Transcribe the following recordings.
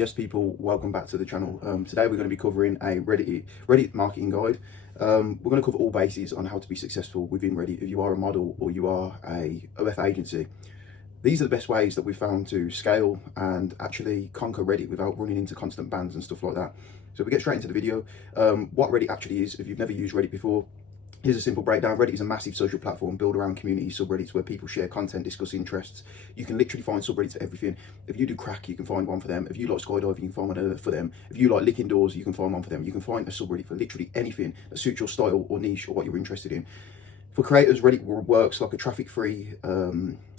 Yes people, welcome back to the channel. Today we're going to be covering a Reddit marketing guide. We're going to cover all bases on how to be successful within Reddit if you are a model or you are a OF agency. These are the best ways that we've found to scale and actually conquer Reddit without running into constant bans and stuff like that. So we get straight into the video. What Reddit actually is, if you've never used Reddit before, here's a simple breakdown. Reddit is a massive social platform built around community subreddits where people share content, discuss interests. You can literally find subreddits for everything. If you do crack, you can find one for them. If you like skydiving, you can find one for them. If you like licking doors, you can find one for them. You can find a subreddit for literally anything that suits your style or niche or what you're interested in. For creators, Reddit works like a traffic-free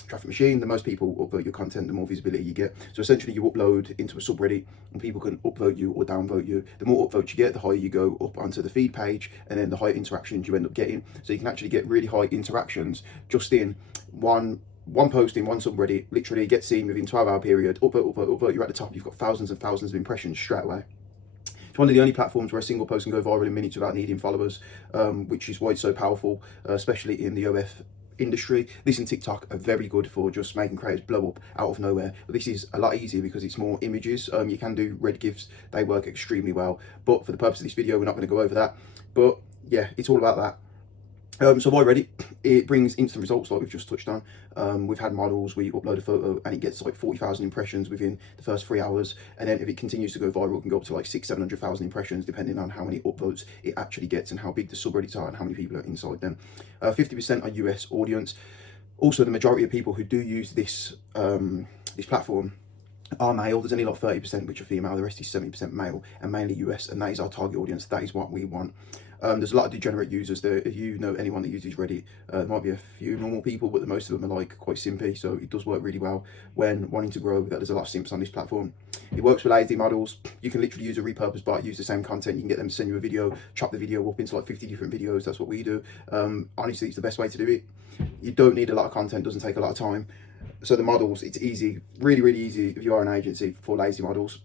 traffic machine. The most people upvote your content, the more visibility you get. So essentially you upload into a subreddit and people can upvote you or downvote you. The more upvotes you get, the higher you go up onto the feed page, and then the higher interactions you end up getting. So you can actually get really high interactions just in one post in one subreddit, literally get seen within 12-hour period, upvote, you're at the top, you've got thousands and thousands of impressions straight away. It's one of the only platforms where a single post can go viral in minutes without needing followers, which is why it's so powerful, especially in the OF industry. This and TikTok are very good for just making creators blow up out of nowhere, but this is a lot easier because it's more images. You can do red gifs, they work extremely well, but for the purpose of this video we're not going to go over that. But yeah, it's all about that. So why Reddit? It brings instant results like we've just touched on. We've had models, we upload a photo and it gets like 40,000 impressions within the first 3 hours, and then if it continues to go viral it can go up to like 600,000-700,000 impressions depending on how many upvotes it actually gets and how big the subreddits are and how many people are inside them. 50% are US audience. Also, the majority of people who do use this this platform are male. There's only like 30% which are female, the rest is 70% male and mainly US, and that is our target audience. That is what we want. There's a lot of degenerate users there. If you know anyone that uses Reddit, there might be a few normal people, but the most of them are like quite simpy, so it does work really well when wanting to grow. That there's a lot of simps on this platform. It works for lazy models. You can literally use a repurposed bot, use the same content, you can get them to send you a video, chop the video up into like 50 different videos. That's what we do. Honestly, it's the best way to do it. You don't need a lot of content, doesn't take a lot of time. So the models, it's easy, really easy if you are an agency for lazy models.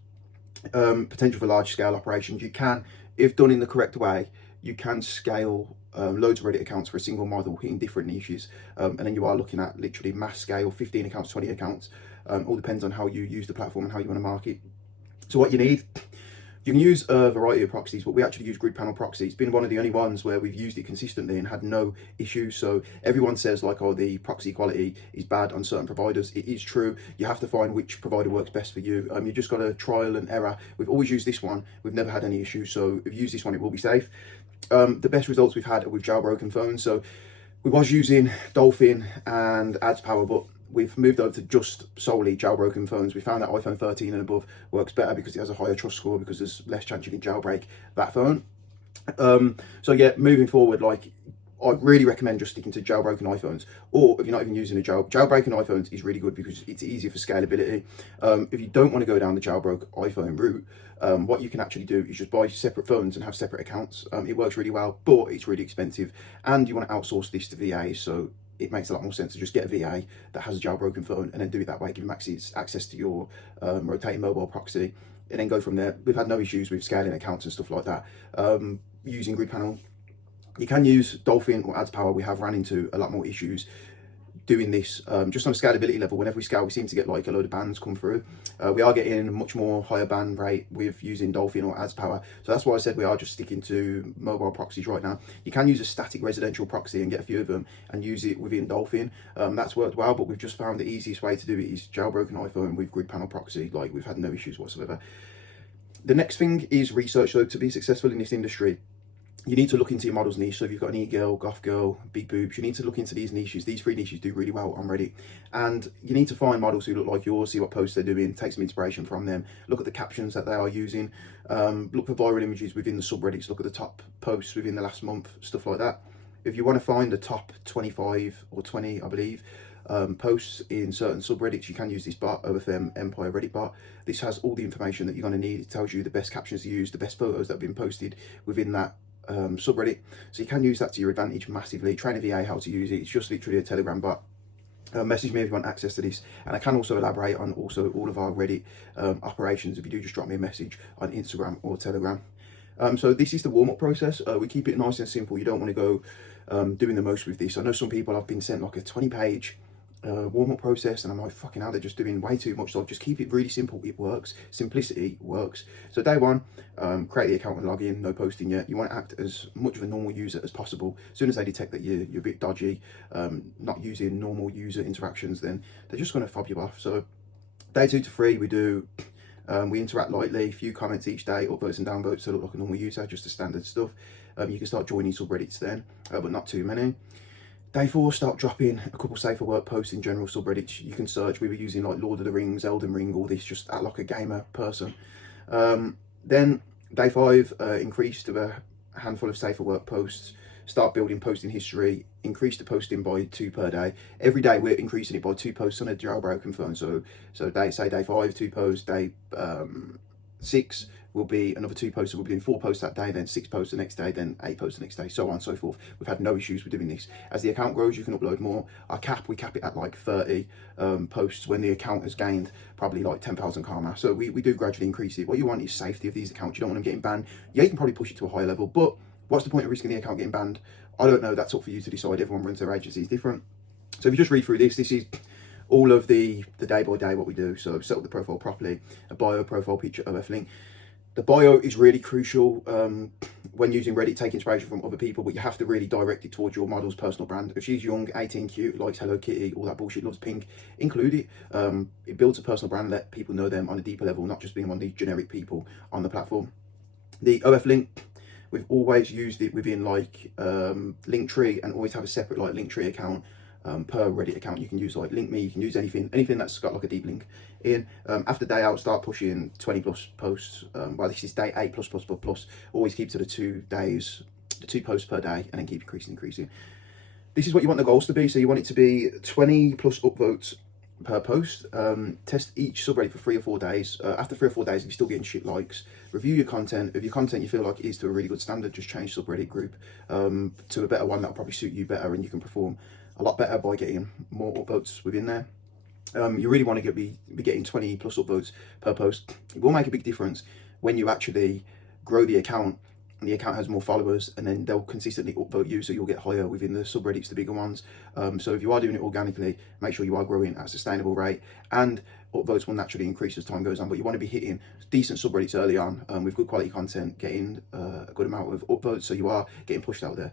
Potential for large scale operations. You can, if done in the correct way, you can scale loads of Reddit accounts for a single model hitting different niches, and then you are looking at literally mass scale, 15 accounts, 20 accounts. All depends on how you use the platform and how you want to market. So what you need, you can use a variety of proxies, but we actually use grid panel proxy. It's been one of the only ones where we've used it consistently and had no issues. So everyone says like, oh, the proxy quality is bad on certain providers. It is true. You have to find which provider works best for you. You just got to trial and error. We've always used this one. We've never had any issues. So if you use this one, it will be safe. The best results we've had are with jailbroken phones. So we was using Dolphin and AdsPower, but we've moved over to just solely jailbroken phones. We found that iPhone 13 and above works better because it has a higher trust score, because there's less chance you can jailbreak that phone. So yeah, moving forward, like, I'd really recommend just sticking to jailbroken iPhones, or if you're not even using a jailbreaking iPhones is really good because it's easier for scalability. If you don't want to go down the jailbroke iPhone route, what you can actually do is just buy separate phones and have separate accounts. It works really well, but it's really expensive, and you want to outsource this to VAs, so it makes a lot more sense to just get a VA that has a jailbroken phone and then do it that way, give them access to your rotating mobile proxy, and then go from there. We've had no issues with scaling accounts and stuff like that. Using grid panel, you can use Dolphin or AdsPower. We have ran into a lot more issues doing this, just on a scalability level. Whenever we scale, we seem to get like a load of bans come through. We are getting a much more higher ban rate with using Dolphin or AdsPower. So that's why I said we are just sticking to mobile proxies right now. You can use a static residential proxy and get a few of them and use it within Dolphin. That's worked well, but we've just found the easiest way to do it is jailbroken iPhone with grid panel proxy. Like, we've had no issues whatsoever. The next thing is research. So to be successful in this industry, you need to look into your model's niche. So if you've got an e-girl, goth girl, big boobs, you need to look into these niches. These 3 niches do really well on Reddit. And you need to find models who look like yours, see what posts they're doing, take some inspiration from them, look at the captions that they are using, look for viral images within the subreddits, look at the top posts within the last month, stuff like that. If you want to find the top 25 or 20, I believe, posts in certain subreddits, you can use this bot, OFM Empire Reddit bot. This has all the information that you're going to need. It tells you the best captions to use, the best photos that have been posted within that subreddit, so you can use that to your advantage massively. Train a VA how to use it. It's just literally a Telegram bot. Message me if you want access to this, and I can also elaborate on also all of our Reddit operations if you do just drop me a message on Instagram or Telegram. So this is the warm-up process. We keep it nice and simple. You don't want to go doing the most with this. I know some people have been sent like a 20-page warm-up process, and I'm like, fucking hell, they're just doing way too much. So just keep it really simple. It works. Simplicity works. So day one, create the account and log in. No posting yet. You want to act as much of a normal user as possible. As soon as they detect that you're a bit dodgy, not using normal user interactions, then they're just going to fob you off. So day 2 to 3, we interact lightly, few comments each day, upvotes and downvotes to look like a normal user, just the standard stuff. You can start joining subreddits then, but not too many. Day 4, start dropping a couple safer work posts in general subreddits. You can search. We were using like Lord of the Rings, Elden Ring, all this, just act like a gamer person. Then day 5, increase to a handful of safer work posts. Start building posting history. Increase the posting by 2 per day. Every day we're increasing it by 2 posts on a jailbroken phone. So day 5, 2 posts. Day 6 will be another 2 posts. So we'll be doing 4 posts that day, then 6 posts the next day, then 8 posts the next day, so on and so forth. We've had no issues with doing this. As the account grows, you can upload more. We cap it at like 30 posts when the account has gained probably like 10,000 karma. So we do gradually increase it. What you want is safety of these accounts. You don't want them getting banned. Yeah, you can probably push it to a higher level, but what's the point of risking the account getting banned? I don't know. That's up for you to decide. Everyone runs their agencies different. So if you just read through this is all of the day by day what we do. So set up the profile properly, a bio, profile picture, OF link. The bio is really crucial when using Reddit. Take inspiration from other people, but you have to really direct it towards your model's personal brand. If she's young, 18, cute, likes Hello Kitty, all that bullshit, loves pink, include it. It builds a personal brand, let people know them on a deeper level, not just being one of these generic people on the platform. The OF link, we've always used it within like Linktree, and always have a separate like Linktree account per Reddit account. You can use like link me, you can use anything that's got like a deep link in. After day out, start pushing 20 plus posts. Well, this is day 8 plus. Always keep to the 2 days, the 2 posts per day, and then keep increasing. This is what you want the goals to be. So you want it to be 20 plus upvotes per post. Test each subreddit for 3 or 4 days. After 3 or 4 days, if you're still getting shit likes, review your content. If your content you feel like it is to a really good standard, just change subreddit group to a better one that'll probably suit you better, and you can perform a lot better by getting more upvotes within there. You really want to be getting 20 plus upvotes per post. It will make a big difference when you actually grow the account and the account has more followers, and then they'll consistently upvote you, so you'll get higher within the subreddits, the bigger ones. So if you are doing it organically, make sure you are growing at a sustainable rate, and upvotes will naturally increase as time goes on. But you want to be hitting decent subreddits early on with good quality content, getting a good amount of upvotes, so you are getting pushed out there.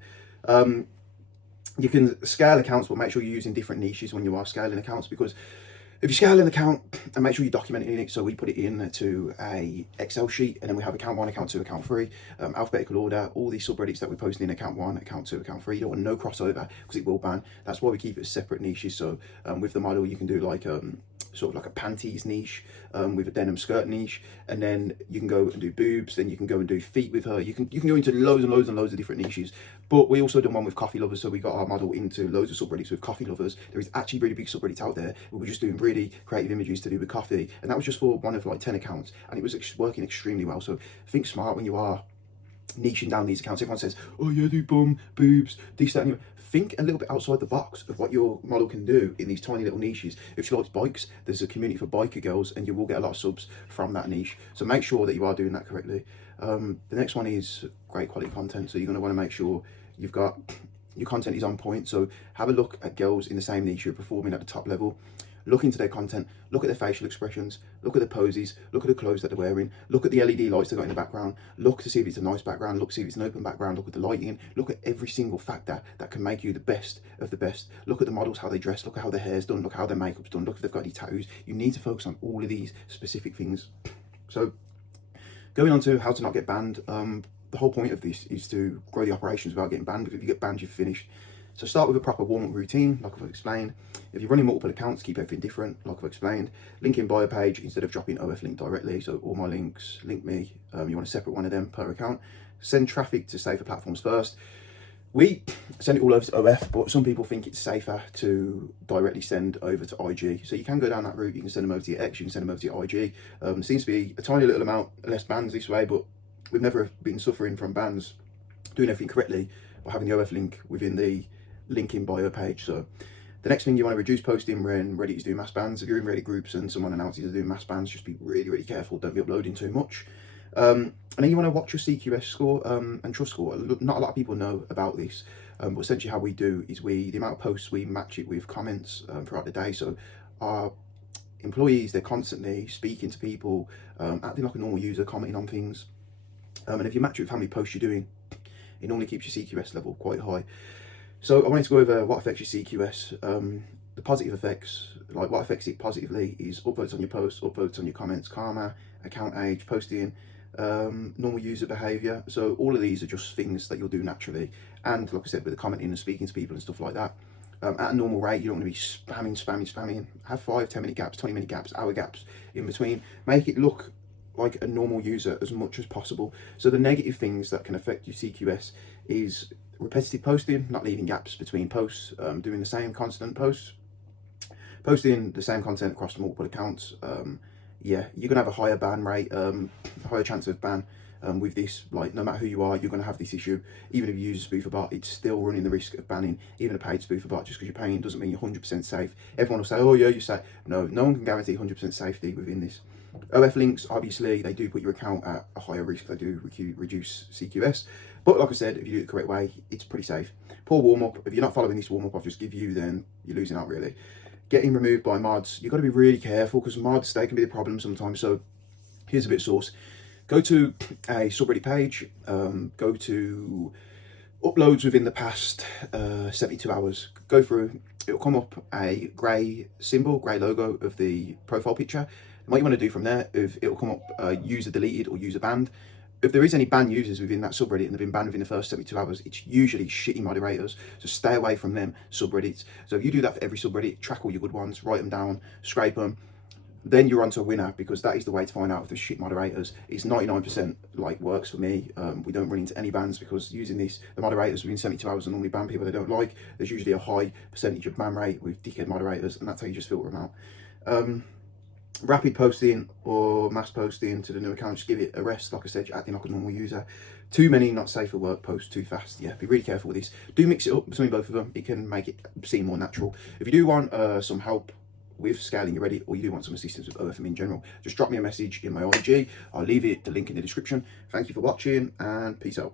You can scale accounts, but make sure you're using different niches when you are scaling accounts, because if you scale an account, and make sure you document it in it, so we put it into a Excel sheet, and then we have account 1, account 2, account 3, alphabetical order, all these subreddits that we're posting in account 1, account 2, account 3. You don't want no crossover because it will ban. That's why we keep it as separate niches. So with the model, you can do like sort of like a panties niche with a denim skirt niche, and then you can go and do boobs, then you can go and do feet with her. You can go into loads of different niches. But we also done one with coffee lovers, so we got our model into loads of subreddits with coffee lovers. There is actually really big subreddits out there. We were just doing really creative images to do with coffee, and that was just for one of like 10 accounts, and it was working extremely well. So think smart when you are niching down these accounts. Everyone says, oh yeah, do bum, boobs, this, that, and the other. Think a little bit outside the box of what your model can do in these tiny little niches. If she likes bikes, there's a community for biker girls, and you will get a lot of subs from that niche. So make sure that you are doing that correctly. The next one is great quality content. So you're going to want to make sure you've got your content is on point. So have a look at girls in the same niche who are performing at the top level. Look into their content, look at their facial expressions, look at the poses, look at the clothes that they're wearing, look at the LED lights they've got in the background, look to see if it's a nice background, look to see if it's an open background, look at the lighting, look at every single factor that can make you the best of the best. Look at the models, how they dress, look at how their hair's done, look how their makeup's done, look if they've got any tattoos. You need to focus on all of these specific things. So going on to how to not get banned, the whole point of this is to grow the operations without getting banned, because if you get banned, you're finished. So start with a proper warm-up routine, like I've explained. If you're running multiple accounts, keep everything different, like I've explained. Link in bio page instead of dropping OF link directly. So all my links, link me. You want to separate one of them per account. Send traffic to safer platforms first. We send it all over to OF, but some people think it's safer to directly send over to IG. So you can go down that route. You can send them over to your X, you can send them over to your IG. Seems to be a tiny little amount less bans this way, but we've never been suffering from bans doing everything correctly by having the OF link within the link in bio page. So the next thing, you want to reduce posting when Reddit is doing mass bans. If you're in Reddit groups and someone announces they're doing mass bans, just be really careful. Don't be uploading too much. And then you want to watch your CQS score and trust score. Not a lot of people know about this. But essentially how we do is the amount of posts, we match it with comments throughout the day. So our employees, they're constantly speaking to people, acting like a normal user, commenting on things. And if you match it with how many posts you're doing, it normally keeps your CQS level quite high. So I wanted to go over what affects your CQS. The positive effects, like what affects it positively, is upvotes on your posts, upvotes on your comments, karma, account age, posting, normal user behavior. So all of these are just things that you'll do naturally. And like I said, with the commenting and speaking to people and stuff like that, at a normal rate, you don't want to be spamming. Have 5, 10 minute gaps, 20 minute gaps, hour gaps in between. Make it look like a normal user as much as possible. So the negative things that can affect your CQS is repetitive posting, not leaving gaps between posts, doing the same constant posts, posting the same content across multiple accounts. Yeah, you're gonna have a higher ban rate, higher chance of ban with this. Like, no matter who you are, you're gonna have this issue. Even if you use a spoofer bot, it's still running the risk of banning even a paid spoofer bot. Just because you're paying doesn't mean you're 100% safe. Everyone will say, oh yeah, you're safe. No, no one can guarantee 100% safety within this. OF links, obviously, they do put your account at a higher risk. They do reduce CQS. But like I said, if you do it the correct way, it's pretty safe. Poor warm-up. If you're not following this warm-up I've just give you, then you're losing out, really. Getting removed by mods, you've got to be really careful, because mods, they can be the problem sometimes. So here's a bit of source. Go to a subreddit page, go to uploads within the past 72 hours. Go through, it'll come up a grey symbol, grey logo of the profile picture. And what you want to do from there, if it'll come up user deleted or user banned. If there is any banned users within that subreddit and they've been banned within the first 72 hours, it's usually shitty moderators. So stay away from them subreddits. So if you do that for every subreddit, track all your good ones, write them down, scrape them, then you're onto a winner, because that is the way to find out if there's shit moderators. It's 99% like works for me. We don't run into any bans, because using this, the moderators within 72 hours normally ban people they don't like. There's usually a high percentage of ban rate with dickhead moderators, and that's how you just filter them out. Rapid posting or mass posting to the new account, just give it a rest. Like I said, you're acting like a normal user. Too many not safe for work posts too fast. Yeah, be really careful with this. Do mix it up between both of them. It can make it seem more natural. If you do want some help with scaling your Reddit, or you do want some assistance with OFM in general, just drop me a message in my IG. I'll leave the link in the description. Thank you for watching, and peace out.